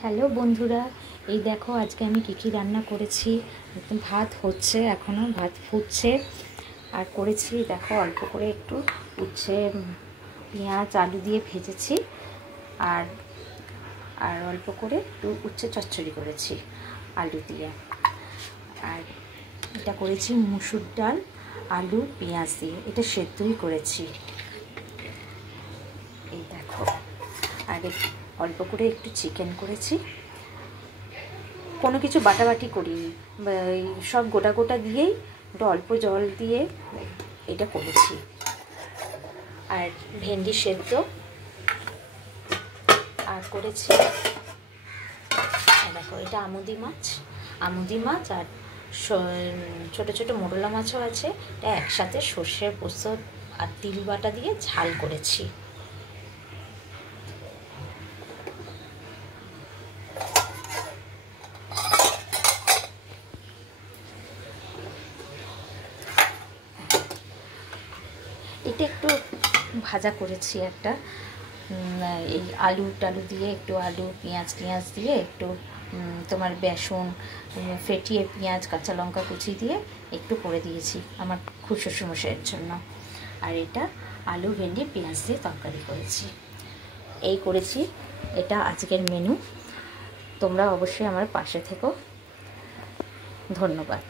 Hello বন্ধুরা, এই দেখো আজকে আমি কী রান্না করেছি। ভাত হচ্ছে, এখনও ভাত ফুটছে। আর করেছি দেখো অল্প করে একটু উচ্ছে পেঁয়াজ আলু দিয়ে ভেজেছি। আর আর অল্প করে একটু উচ্ছে চচ্চড়ি করেছি আলু দিয়ে। আর এটা করেছি মুসুর ডাল আলু পেঁয়াজ দিয়ে, এটা সেদ্ধই করেছি। এই দেখো, আর অল্প করে একটু চিকেন করেছি। কোনো কিছু বাটাবাটি করিনি, সব গোটা গোটা দিয়েই একটু অল্প জল দিয়ে এটা করেছি। আর ভেন্ডি সেদ্ধ আর করেছি দেখো, এটা আমুদি মাছ আর ছোটো ছোটো মোরলা মাছও আছে। এটা একসাথে সর্ষের পোস্ত আর তিল বাটা দিয়ে ঝাল করেছি। এটা একটু ভাজা করেছি একটা, এই আলু টালু দিয়ে একটু আলু পেঁয়াজ দিয়ে একটু তোমার বেসন ফেটিয়ে পেঁয়াজ কাঁচা লঙ্কা কুচি দিয়ে একটু করে দিয়েছি আমার শ্বশুরমশাইয়ের জন্য। আর এটা আলু ভেন্ডি পেঁয়াজ দিয়ে তরকারি করেছি। এই করেছি, এটা আজকের মেনু। তোমরা অবশ্যই আমার পাশে থেকো। ধন্যবাদ।